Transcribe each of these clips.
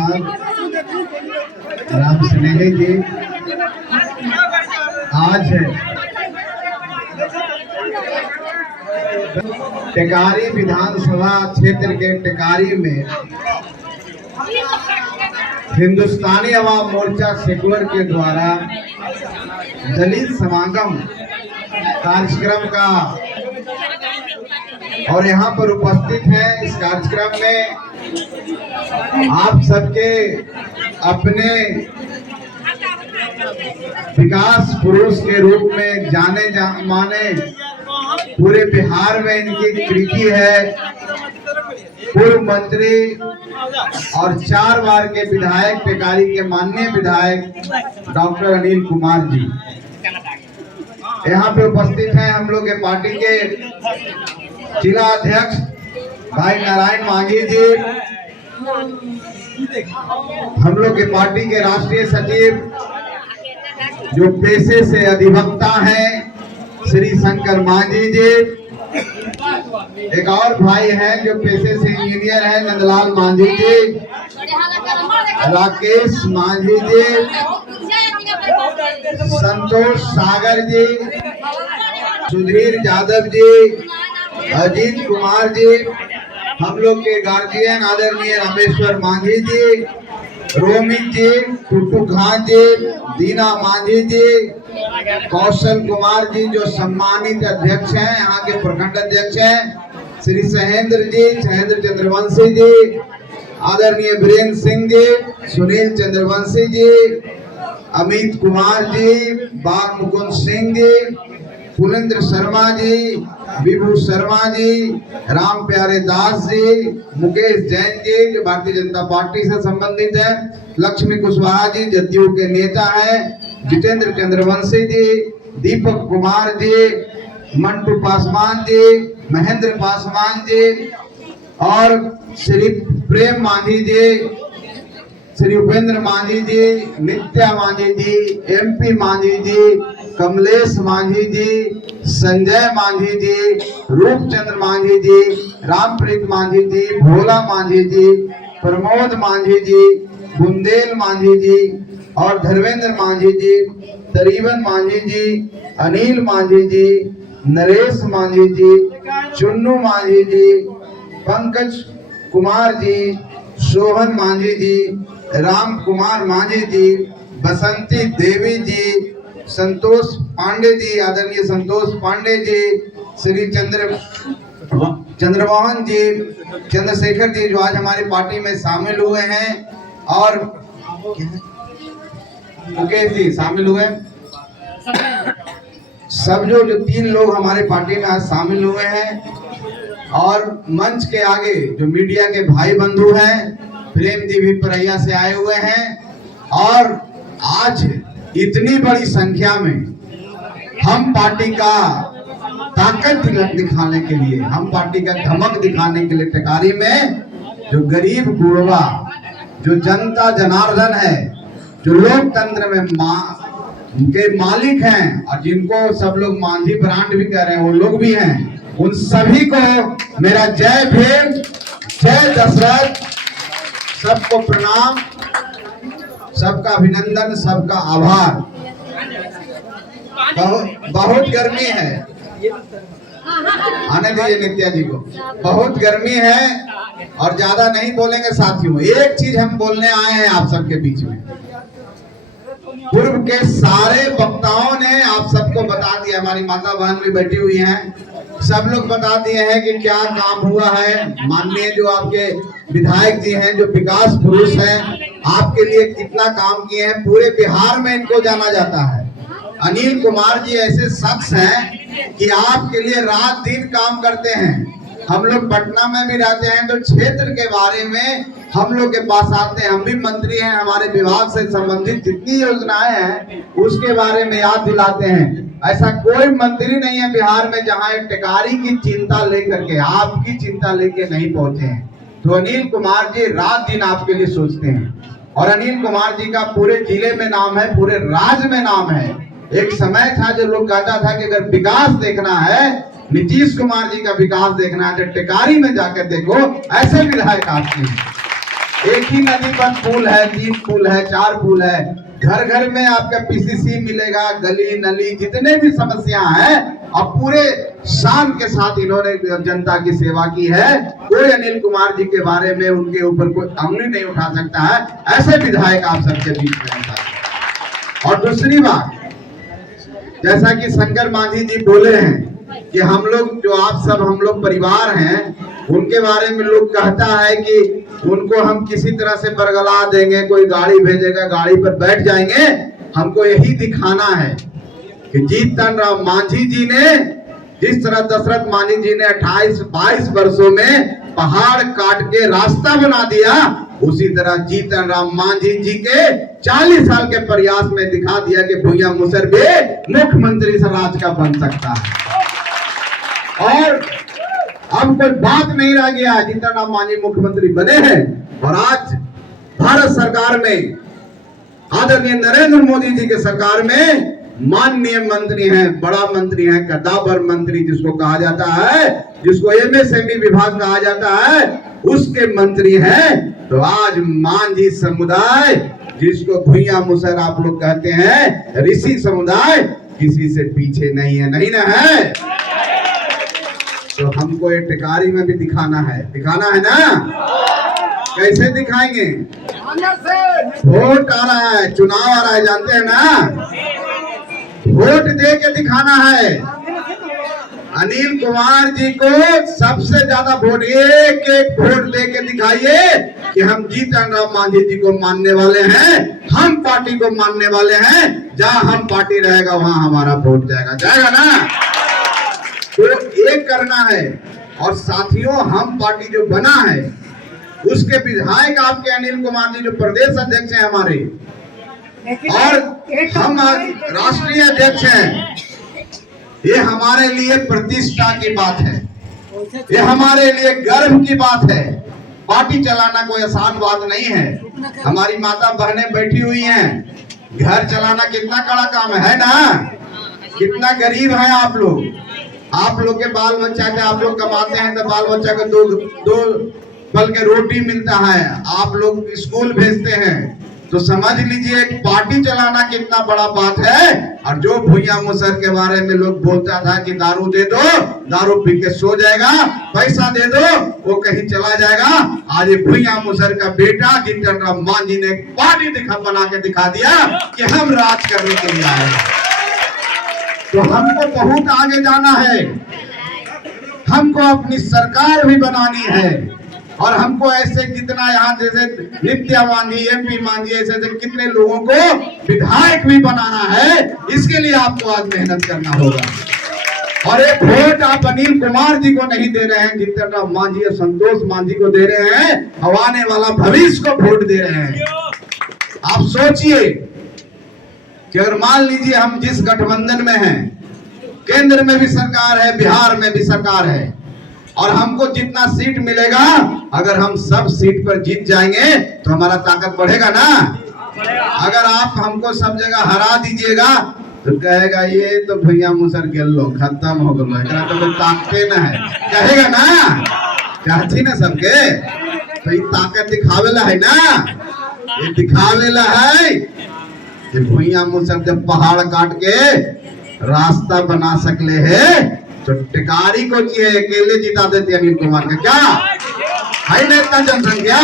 साहब, राम स्नेही जी, आज टेकारी विधानसभा क्षेत्र के टेकारी में हिंदुस्तानी अवाम मोर्चा सेकुलर के द्वारा दलित समागम कार्यक्रम का और यहाँ पर उपस्थित है। इस कार्यक्रम में आप सबके अपने विकास पुरुष के रूप में जाने माने पूरे बिहार में इनकी कीर्ति है। पूर्व मंत्री और 4 बार के विधायक टेकारी के माननीय विधायक डॉक्टर अनिल कुमार जी यहाँ पे उपस्थित हैं। हम लोग के पार्टी के जिला अध्यक्ष भाई नारायण मांझी जी, हम लोग के पार्टी के राष्ट्रीय सचिव जो पेशे से अधिवक्ता हैं श्री शंकर मांझी जी, एक और भाई हैं जो पेशे से इंजीनियर हैं नंदलाल मांझी जी, राकेश मांझी जी, संतोष सागर जी, सुधीर यादव जी, अजीत कुमार जी, हम लोग के गार्जियन आदरणीय रामेश्वर मांझी जी, रोमित जी, टुटू खान जी, दीना मांझी जी, कौशल कुमार जी जो सम्मानित अध्यक्ष हैं, यहाँ के प्रखंड अध्यक्ष हैं, श्री सहेंद्र जी, सहेंद्र चंद्रवंशी जी, आदरणीय वीरेंद्र सिंह जी, सुनील चंद्रवंशी जी, अमित कुमार जी, बाग मुकुंद सिंह जी, फुलेंद्र शर्मा जी, विभू शर्मा जी, राम प्यारे दास जी, मुकेश जैन जी जो भारतीय जनता पार्टी से संबंधित है, लक्ष्मी कुशवाहा जी जदयू के नेता हैं, जितेंद्र चंद्रवंशी जी, दीपक कुमार जी, मंटू पासवान जी, महेंद्र पासवान जी और श्री प्रेम मांझी जी, श्री उपेंद्र मांझी जी, नित्या मांझी जी, एमपी मांझी जी, कमलेश मांझी जी, संजय मांझी जी, रूपचंद्र मांझी जी, रामप्रीत मांझी जी, भोला मांझी जी, प्रमोद मांझी जी, बुंदेल मांझी जी और धर्मेंद्र मांझी जी, तरीवन मांझी जी, अनिल मांझी जी, नरेश मांझी जी, चुन्नू मांझी जी, पंकज कुमार जी, सोहन मांझी जी, राम कुमार मांझी जी, बसंती देवी जी, संतोष पांडे जी, आदरणीय संतोष पांडे जी, श्री चंद्रमोहन जी, चंद्रशेखर जी जो आज हमारी पार्टी में शामिल हुए हैं और मुकेश जी शामिल हुए। सब जो 3 लोग हमारे पार्टी में आज शामिल हुए हैं और मंच के आगे जो मीडिया के भाई बंधु हैं, प्रेम जी भी परैया से आए हुए हैं और आज इतनी बड़ी संख्या में हम पार्टी का ताकत दिखाने के लिए, हम पार्टी का धमक दिखाने के लिए टेकारी में जो गरीब गुरबा, जो जनता जनार्दन है, जो लोकतंत्र में के मालिक हैं और जिनको सब लोग मांझी ब्रांड भी कह रहे हैं वो लोग भी हैं, उन सभी को मेरा जय भीम, जय दशरथ, सबको प्रणाम, सबका अभिनंदन, सबका आभार। बहुत गर्मी है, आने दीजिए नित्या जी को। बहुत गर्मी है और ज्यादा नहीं बोलेंगे साथियों। एक चीज हम बोलने आए हैं आप सबके बीच में। पूर्व के सारे वक्ताओं ने आप सबको बता दिया, हमारी माता बहन भी बैठी हुई हैं, सब लोग बता दिए हैं कि क्या काम हुआ है। माननीय जो आपके विधायक जी हैं, जो विकास पुरुष हैं, आपके लिए कितना काम किए हैं, पूरे बिहार में इनको जाना जाता है। अनिल कुमार जी ऐसे शख्स हैं कि आपके लिए रात दिन काम करते हैं। हम लोग पटना में भी रहते हैं तो क्षेत्र के बारे में हम लोग के पास आते हैं, हम भी मंत्री हैं, हमारे विभाग से संबंधित जितनी योजनाएं हैं उसके बारे में याद दिलाते हैं। ऐसा कोई मंत्री नहीं है बिहार में जहां एक टेकारी की चिंता लेकर के, आपकी चिंता लेके नहीं पहुंचे हैं। तो अनिल कुमार जी रात दिन आपके लिए सोचते हैं और अनिल कुमार जी का पूरे जिले में नाम है, पूरे राज्य में नाम है। एक समय था जो लोग कहता था कि अगर विकास देखना है, नीतीश कुमार जी का विकास देखना है तो टेकारी में जाकर देखो, ऐसे विधायक आते हैं। एक ही नदी पर पुल है, 3 पुल है, 4 पुल है। घर घर में आपका पीसीसी मिलेगा, गली नली जितने भी समस्या है, अब पूरे शान के साथ इन्होंने जनता की सेवा की है। कोई अनिल कुमार जी के बारे में उनके ऊपर कोई अंगुली नहीं उठा सकता है। ऐसे विधायक आप सबके बीच में है। और दूसरी बात, जैसा कि शंकर मांझी जी बोले हैं कि हम लोग जो आप सब हम लोग परिवार हैं, उनके बारे में लोग कहता है कि उनको हम किसी तरह से बरगला देंगे, कोई गाड़ी भेजेगा, गाड़ी पर बैठ जाएंगे। हमको यही दिखाना है कि जीतन राम मांझी जी ने जिस तरह दशरथ मांझी जी ने 28-22 वर्षों में पहाड़ काट के रास्ता बना दिया, उसी तरह जीतन राम मांझी जी के 40 साल के प्रयास में दिखा दिया कि भूया मुसर भी मुख्यमंत्री स्वराज का बन सकता है। और अब कोई बात नहीं रह गया, जीतन राम मांझी मुख्यमंत्री बने हैं। और आज भारत सरकार में आदरणीय नरेंद्र मोदी जी के सरकार में माननीय मंत्री हैं, बड़ा मंत्री हैं, कद्दावर मंत्री जिसको कहा जाता है, जिसको एमएसएमई विभाग कहा जाता है, उसके मंत्री हैं। तो आज मांझी समुदाय, जिसको भूया मुसर आप लोग कहते हैं, ऋषि समुदाय, किसी से पीछे नहीं है, नहीं ना है। तो हमको ये टिकारी में भी दिखाना है ना। कैसे दिखाएंगे? वोट आ रहा है, चुनाव आ रहा है, जानते हैं ना। वोट दे के दिखाना है। अनिल कुमार जी को सबसे ज्यादा वोट, एक वोट दे के दिखाइए कि हम जीतन राम मांझी जी को मानने वाले हैं, हम पार्टी को मानने वाले हैं। जहां हम पार्टी रहेगा वहां हमारा वोट जाएगा ना। तो एक करना है। और साथियों, हम पार्टी जो बना है उसके विधायक आपके अनिल कुमार जी जो प्रदेश अध्यक्ष हैं हमारे, और हम राष्ट्रीय अध्यक्ष हैं। ये हमारे लिए प्रतिष्ठा की बात है, ये हमारे लिए गर्व की बात है। पार्टी चलाना कोई आसान बात नहीं है। हमारी माता बहनें बैठी हुई हैं, घर चलाना कितना कड़ा काम है ना। कितना गरीब है आप लोग के बाल बच्चा के, आप लोग कमाते हैं तो बाल बच्चा को दो पल के रोटी मिलता है, आप लोग स्कूल भेजते हैं। तो समझ लीजिए पार्टी चलाना कितना बड़ा बात है। और जो भूया मुसर के बारे में लोग बोलता था कि दारू दे दो, दारू पी के सो जाएगा, पैसा दे दो वो कहीं चला जाएगा, आज ये भूया मुसर का बेटा जीतन राम मांझी ने पार्टी बना के दिखा दिया कि हम राज करने के लिए आए। तो हमको बहुत आगे जाना है, हमको अपनी सरकार भी बनानी है। और हमको ऐसे कितना यहाँ जैसे नित्या मांझी, एमपी मांझी, ऐसे कितने लोगों को विधायक भी बनाना है। इसके लिए आपको आज मेहनत करना होगा। और एक वोट आप अनिल कुमार जी को नहीं दे रहे हैं, जीतन राम मांझी और संतोष मांझी को दे रहे हैं, और आने वाला भविष्य को वोट दे रहे हैं। आप सोचिए कि अगर मान लीजिए हम जिस गठबंधन में हैं, केंद्र में भी सरकार है, बिहार में भी सरकार है, और हमको जितना सीट मिलेगा, अगर हम सब सीट पर जीत जाएंगे तो हमारा ताकत बढ़ेगा ना। अगर आप हमको सब जगह हरा दीजिएगा तो कहेगा ये तो भैया मुसर गेलो, खत्म हो गया, तो ताकते ना है, कहेगा ना। चाहती ना सबके, तो ये ताकत दिखावेला है ना, ये दिखावेला है कि भैया मुसर जब पहाड़ काट के रास्ता बना सकले है, तो टिकारी को अकेले जिता देते अनिल कुमार का, क्या है ना इतना जनसंख्या।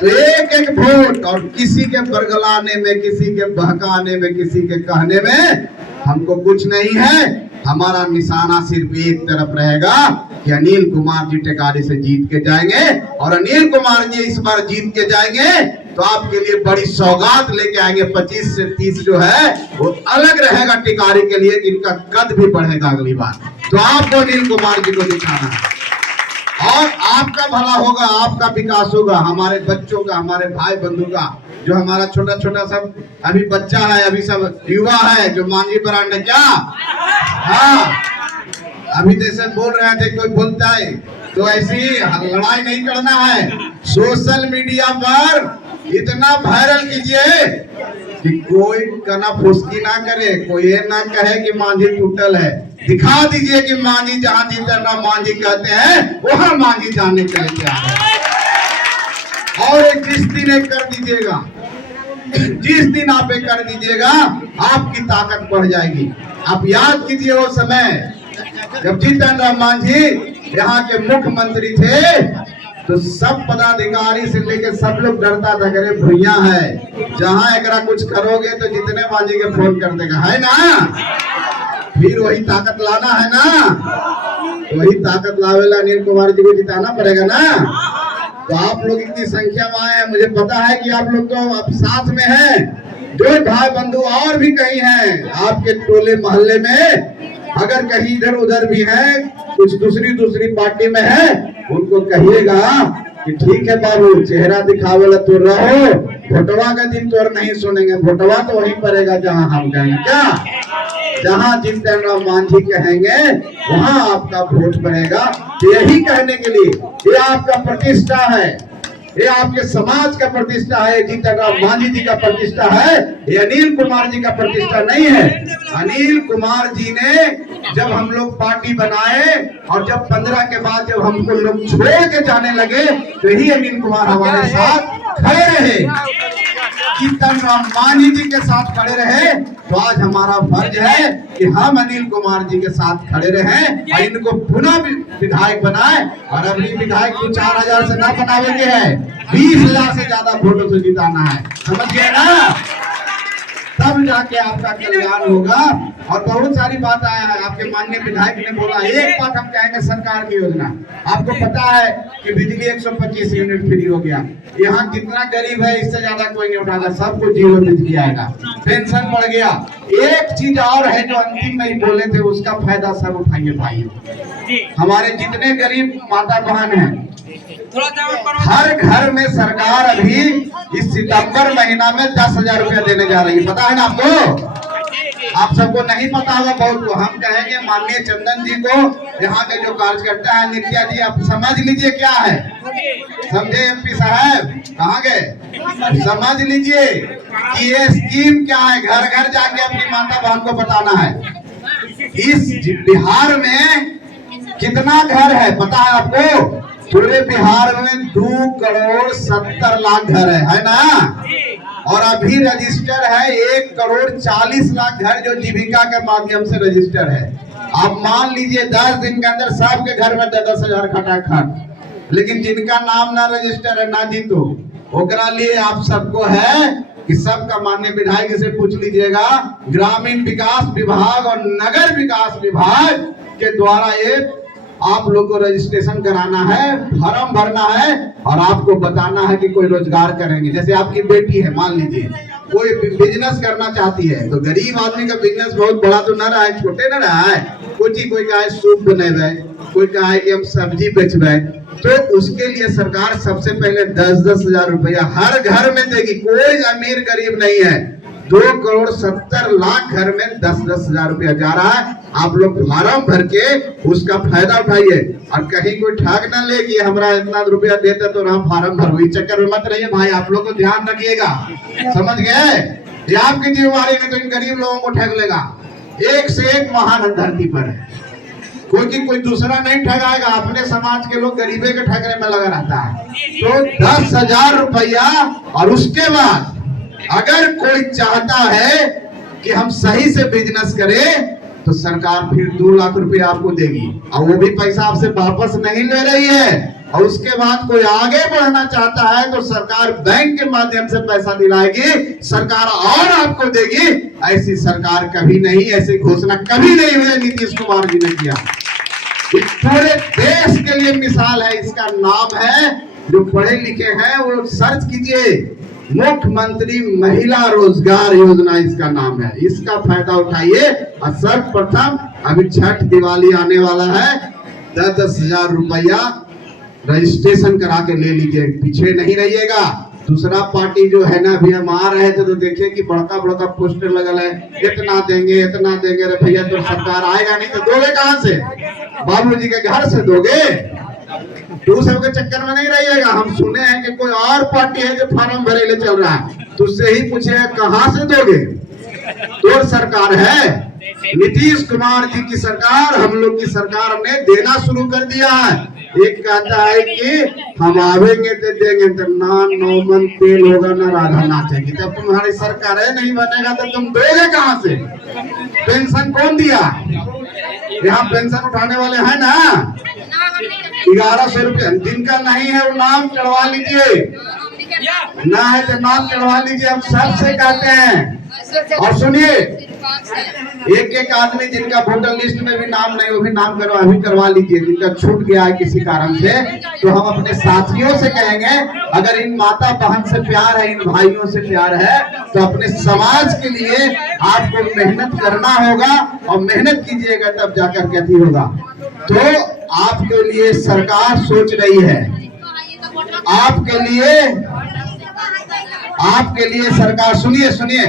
तो एक वोट, और किसी के बरगलाने में, किसी के बहकाने में, किसी के कहने में हमको कुछ नहीं है। हमारा निशाना सिर्फ एक तरफ रहेगा कि अनिल कुमार जी टिकारी से जीत के जाएंगे। और अनिल कुमार जी इस बार जीत के जाएंगे तो आपके लिए बड़ी सौगात लेके आएंगे। 25 से 30 जो है वो अलग रहेगा टिकारी के लिए, जिनका कद भी बढ़ेगा अगली बार। तो आपको अनिल कुमार जी को दिखाना है, और आपका भला होगा, आपका विकास होगा, हमारे बच्चों का, हमारे भाई बंधु का। जो हमारा छोटा छोटा सब अभी बच्चा है, अभी सब युवा है, जो मांझी ब्रांड है, क्या हाँ अभी जैसे बोल रहे थे, कोई बोलता है तो ऐसी लड़ाई नहीं करना है। सोशल मीडिया पर इतना वायरल कीजिए कि कोई कना फुसकी ना करे, कोई ये ना कहे कि मांझी टूटल है। दिखा दीजिए कि मांझी जहां जीतन राम मांझी कहते हैं वहां मांझी जाने के लिए तैयार है। और एक जिस दिन एक कर दीजिएगा, जिस दिन आप एक कर दीजिएगा आपकी ताकत बढ़ जाएगी। आप याद कीजिए वो समय जब जीतन राम मांझी यहाँ के मुख्यमंत्री थे तो सब पदाधिकारी से लेकर सब लोग डरता था, करे भैया है जहाँ एकरा कुछ करोगे तो जितने मांझी के फोन कर देगा, है ना। फिर वही ताकत लाना है ना, तो वही ताकत लावेला अनिल कुमार जी को जिताना पड़ेगा ना। तो आप लोग इतनी संख्या में आए हैं, मुझे पता है कि आप लोग तो आप साथ में हैं, जो भाई बंधु और भी कहीं हैं आपके टोले मोहल्ले में, अगर कहीं इधर उधर भी है, कुछ दूसरी पार्टी में है, उनको कहिएगा कि ठीक है बाबू चेहरा दिखावेला तो रहो, भोटवा का दिन तो और नहीं सुनेंगे, भोटवा तो वहीं पड़ेगा जहां हम कहेंगे, क्या जहां जीतन राम मांझी कहेंगे वहां आपका वोट पड़ेगा। तो यही कहने के लिए ये आपका प्रतिष्ठा है, ये आपके समाज का प्रतिष्ठा है, जीतन राम मांझी जी का प्रतिष्ठा है, ये अनिल कुमार जी का प्रतिष्ठा नहीं है। अनिल कुमार जी ने जब हम लोग पार्टी बनाए और जब 15 के बाद जब हमको लोग छोड़ के जाने लगे तो ही अनिल कुमार हमारे साथ खड़े रहे, जीतन राम मांझी जी के साथ खड़े रहे। तो आज हमारा फर्ज है कि हम अनिल कुमार जी के साथ खड़े रहें और इनको पुनः विधायक बनाए। और अभी विधायक को 4000 से ना बनावे के है, 20,000 से ज्यादा वोटों से जिताना है, समझ गए ना, तब जाके आपका कल्याण होगा। और बहुत सारी बात आया है, आपके माननीय विधायक ने बोला, एक बात हम कहेंगे सरकार की योजना, आपको पता है कि बिजली 125 यूनिट फ्री हो गया, यहाँ जितना गरीब है इससे ज्यादा कोई नहीं उठाएगा, सबको 0 बिजली आएगा, पेंशन बढ़ गया। एक चीज और है जो अंतिम में ही बोले थे, उसका फायदा सब उठाइए भाइयों, हमारे जितने गरीब माता बहन है, हर घर में सरकार अभी इस सितंबर महीना में 10,000 रुपया देने जा रही है, पता है ना आपको, आप सबको नहीं पता होगा बहुत को। हम कहेंगे माननीय चंदन जी को, यहाँ के जो कार्यकर्ता है, नित्या जी, आप समझ लीजिए क्या है, समझे एमपी साहब, कहाँ गए, समझ लीजिए कि ये स्कीम क्या है, घर घर जाके अपनी माता बहन को बताना है। इस बिहार में कितना घर है पता है आपको, पूरे बिहार में 2,70,00,000 घर है ना, और अभी रजिस्टर है 1,40,00,000 घर जो जीविका के माध्यम से रजिस्टर है। आप मान लीजिए 10 दिन के अंदर सबके घर में 10,000 खटाखट, लेकिन जिनका नाम ना रजिस्टर है ना जीतो, ओकरा लिए आप सबको है कि सबका माननीय विधायक से पूछ लीजिएगा, ग्रामीण विकास विभाग और नगर विकास विभाग के द्वारा ये आप लोग को रजिस्ट्रेशन कराना है, फॉर्म भरना है और आपको बताना है कि कोई रोजगार करेंगे। जैसे आपकी बेटी है, मान लीजिए कोई बिजनेस करना चाहती है, तो गरीब आदमी का बिजनेस बहुत बड़ा तो न रहा है, छोटे न रहा है, कोई कहे सूप बनेबे, कोई कहे कि हम सब्जी बेचबे, तो उसके लिए सरकार सबसे पहले 10,000 रुपया हर घर में देगी। कोई अमीर गरीब नहीं है, 2,70,00,000 घर में 10,000 रुपया जा रहा है। आप लोग फार्म भर के उसका फायदा उठाइए और कहीं कोई ठग ना ले कि हमरा इतना रुपया देते तो हम फार्म भरो, इस चक्कर में मत रहिए भाई, आप लोग को ध्यान रखिएगा, समझ गए, ये आपकी जिम्मेवारी में, तो इन गरीब लोगों को ठग लेगा। एक से एक महान धरती पर है, कोई दूसरा नहीं ठगाएगा, अपने समाज के लोग गरीबे के ठगने में लगा रहता है। तो 10,000 रुपया, और उसके बाद अगर कोई चाहता है कि हम सही से बिजनेस करें तो सरकार फिर 2 लाख रुपया आपको देगी, और वो भी पैसा आपसे वापस नहीं ले रही है। और उसके बाद कोई आगे बढ़ना चाहता है तो सरकार बैंक के माध्यम से पैसा दिलाएगी, सरकार और आपको देगी। ऐसी सरकार कभी नहीं, ऐसी घोषणा कभी नहीं हुई, नीतीश कुमार जी ने किया। पूरे देश के लिए मिसाल है, इसका नाम है, जो पढ़े लिखे हैं वो सर्च कीजिए, मुख्यमंत्री महिला रोजगार योजना इसका नाम है। इसका फायदा उठाइए। और सर्वप्रथम अभी छठ दिवाली आने वाला है, 10,000 रुपया रजिस्ट्रेशन करा के ले लीजिए, पीछे नहीं रहिएगा। दूसरा पार्टी जो है ना, अभी हम आ रहे थे तो देखिए कि बड़का बड़का पोस्टर लगल है, इतना देंगे इतना देंगे। अरे भैया, तो सरकार आएगा नहीं तो दोगे कहाँ से, बाबूजी के घर से दोगे, तू सबके चक्कर में नहीं रहिएगा। हम सुने हैं कि कोई और पार्टी है जो फार्म भरे ले चल रहा है, तो उससे ही पूछे कहां से दोगे, तो सरकार है नीतीश कुमार जी की सरकार, हम लोग की सरकार ने देना शुरू कर दिया है। एक कहता है कि हम आवेंगे तो देंगे, तो ना नौमन तेल होगा ना राधा नाचेगी। जब तुम्हारी सरकार है नहीं बनेगा तो तुम दोगे कहाँ से? पेंशन कौन दिया? यहाँ पेंशन उठाने वाले हैं ना, 1100 रुपया जिनका नहीं है वो नाम चढ़वा लीजिए, ना है तो नाम चढ़वा लीजिए। हम सबसे कहते हैं, और सुनिए, एक एक आदमी जिनका वोटर लिस्ट में भी नाम नहीं, वो भी नाम करवा लीजिए। जिनका छूट गया है किसी कारण से, तो हम अपने साथियों से कहेंगे, अगर इन माता बहन से प्यार है, इन भाइयों से प्यार है, तो अपने समाज के लिए आपको मेहनत करना होगा, और मेहनत कीजिएगा तब जाकर के अति होगा। तो आपके लिए सरकार सोच रही है, आपके लिए सरकार, सुनिए सुनिए,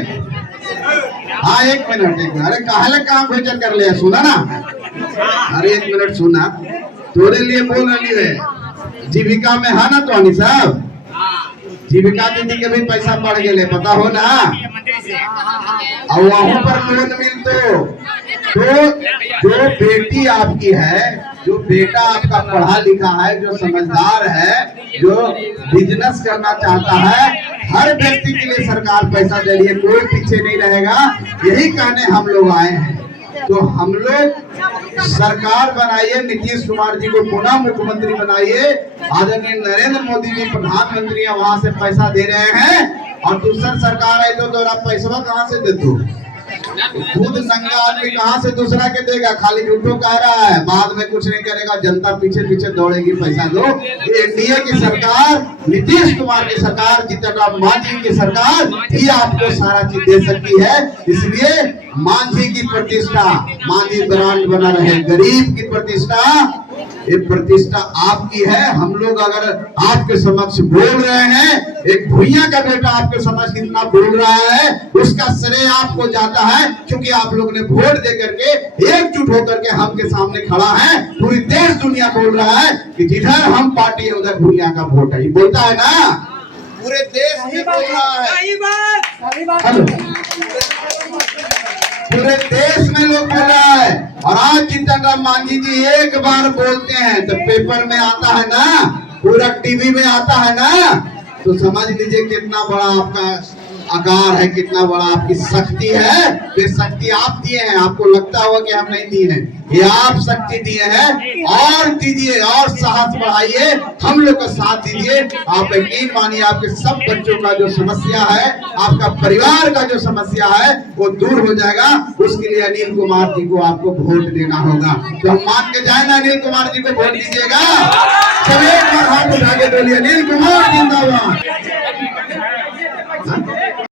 हाँ एक मिनट, अरे कहा काम भेजर कर लिया, सुना ना, अरे एक मिनट सुना, तोरे लिए बोल रही है। जीविका में है ना तो साहब, जीविका दीदी के भी पैसा बढ़ गए, पता हो ना, और वहां पर लोन मिलते, तो जो बेटी आपकी है, जो बेटा आपका पढ़ा लिखा है, जो समझदार है, जो बिजनेस करना चाहता है, हर व्यक्ति के लिए सरकार पैसा दे रही है, कोई पीछे नहीं रहेगा। यही कहने हम लोग आए हैं। तो हम लोग सरकार बनाइए, नीतीश कुमार जी को पुनः मुख्यमंत्री बनाइए, आदरणीय नरेंद्र मोदी जी प्रधानमंत्री है, वहां से पैसा दे रहे हैं, और दूसरी सरकार आई तो आप पैसा कहाँ से दे दो? खुद नंगा आदमी कहाँ से दूसरा के देगा? खाली झूठो कह रहा है, बाद में कुछ नहीं करेगा, जनता पीछे पीछे दौड़ेगी, पैसा दो। ये एनडीए की सरकार, नीतीश कुमार की सरकार, जीतन राम मांझी की सरकार ही आपको सारा चीज दे सकती है। इसलिए मांझी की प्रतिष्ठा, मांझी ब्रांड बना रहे, गरीब की प्रतिष्ठा, ये प्रतिष्ठा आपकी है। हम लोग अगर आपके समक्ष बोल रहे हैं, एक भुइया का बेटा आपके समक्ष कितना बोल रहा है, उसका श्रेय आपको जाता है, क्योंकि आप लोग ने वोट दे करके एकजुट होकर के हम के सामने खड़ा है। पूरी देश दुनिया बोल रहा है कि जिधर हम पार्टी है उधर भुइया का वोट है, बोलता है ना, पूरे देश में बोल रहा है, पूरे देश में लोग बोल रहा है। और आज जीतन राम मांझी जी एक बार बोलते हैं तो पेपर में आता है ना, पूरा टीवी में आता है ना, तो समझ लीजिए कितना बड़ा आपका आकार है, कितना बड़ा आपकी शक्ति है। ये शक्ति आप दिए हैं, आपको लगता होगा कि हम नहीं दिए हैं, ये आप शक्ति दिए हैं। और दीजिए, और साहस बढ़ाइए, हम लोग का साथ दीजिए। आप यकीन मानिए, आपके सब बच्चों का जो समस्या है, आपका परिवार का जो समस्या है, वो दूर हो जाएगा। उसके लिए अनिल कुमार जी को आपको वोट देना होगा। तो हम मान के जाए ना, अनिल कुमार जी को वोट दीजिएगा। चलिए एक बार हाथ उठा के बोलिए, अनिल कुमार जिंदाबाद।